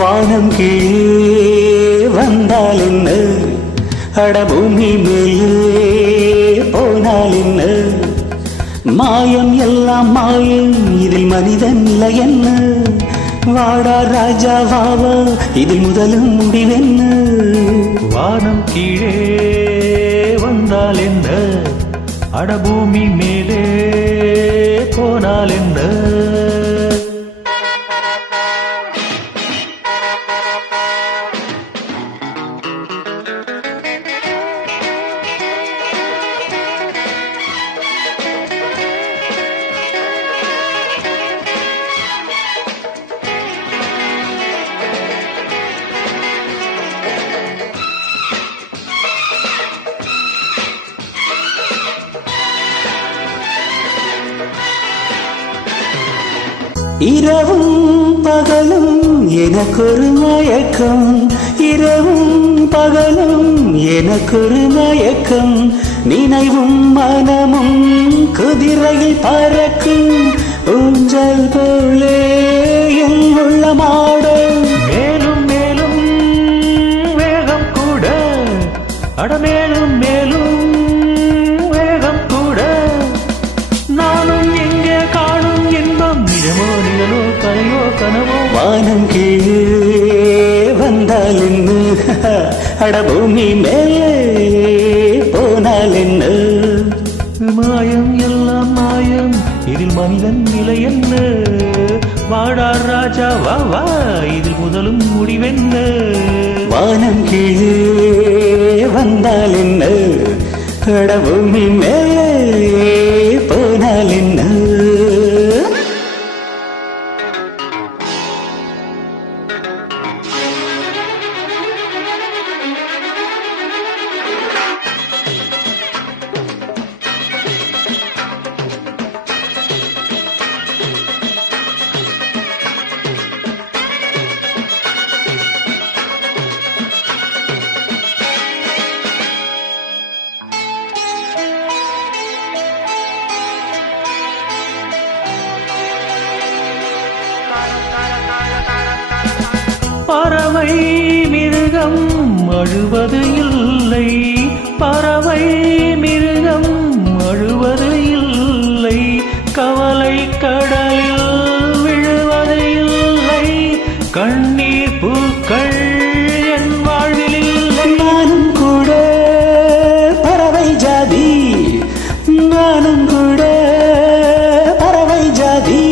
வானம் கீழே வந்தால் என்ன, அட பூமி மேலே போனால் என்ன, மாயம் எல்லாம் மாயம், இதில் மனிதன் இல்லை என்ன, வாடா ராஜா வாவா, இதில் முதலும் முடிவென்ன. வானம் கீழே வந்தால் என்ன, அட பூமி மேலே போனால் என்ன. இரவும் பகலும் எனக்கொரு மயக்கம், இரவும் பகலும் எனக்கொரு மயக்கம், நினைவும் மனமும் குதிரையில் பறக்கும், ஊஞ்சல் போலே என் உள்ளமாடும். மேலும் மேலும் வேகம் கூட, அட மேலும் மேலும் வேகம் கூட, நானும் எங்கே காணும் இன்பம், நிஜமோ நிழலோ கரையோ கனவோ. வானம் கீழே வந்தால் என்ன, அட பூமி மேலே போனால் என்ன, மாயம் எல்லாம் மாயம், இதில் மனிதன் நிலை என்ன, வாடா ராஜா வா வா, இதில் முதலும் முடிவென்ன. வானம் கீழே வந்தால் என்ன, அட பூமி மேலே போனால் என்ன. பறவை மிருகம் அழுவது இல்லை, பறவை மிருகம் அழுவது இல்லை, கவலை கடலில் விழுவது இல்லை, கண்ணீர் பூக்கள் என் வாழ்வில் இல்லை. நானும் கூட பறவை ஜாதி, நானும் கூட பறவை ஜாதி,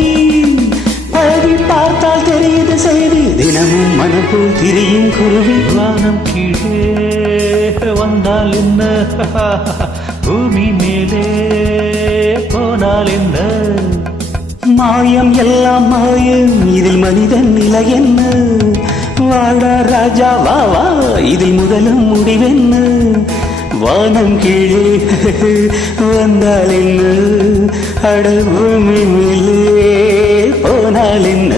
பழகி பார்த்தால் தெரியுது செய்தி, தினமும் மனப்போல் திரியும் குருவி. வானம் கீழே வந்தால் என்ன, பூமி மேலே போனால் என்ன, மாயம் எல்லாம் மாயம், இதில் மனிதன் நிலை என்ன, வாடா ராஜா வா வா, இதில் முதலும் முடிவென்ன. வானம் கீழே வந்தால் என்ன, அட பூமி மேலே போனால் என்ன.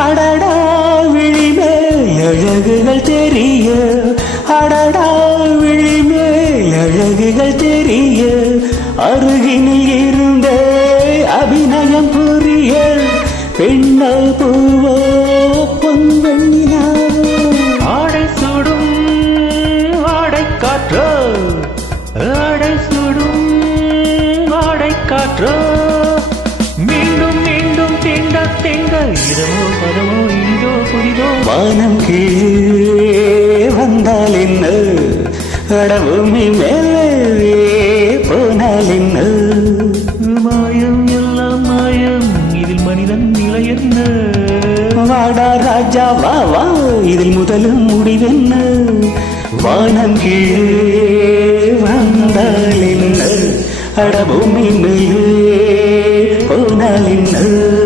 அடடா விழிமேல் அழகுகள் தெரிய, அடடா விழிமேல் அழகுகள் தெரிய, அருகினில் இருந்தே அபிநயம் புரிய, பெண்ணோ பூவோ பொன்வெண்ணிலாவோ, ஆடை சுடும் ஆடை காற்றோ, ஆடை சுடும் ஆடை காற்றோ, மீண்டும் மீண்டும் திண்ட திண்ட, இதமோ பதமோ இதோ புதிதோ. வானம் கீழே வந்தால் என்ன, அட பூமி மேலே போனால் என்ன, மாயம் எல்லாம் மாயம், இதில் மனிதன் நிலை என்ன, வாடா ராஜா வா வா, இதில் முதலும் முடிவென்ன. வானம் கீழே வந்தால் என்ன, அட பூமி மேலே என்ன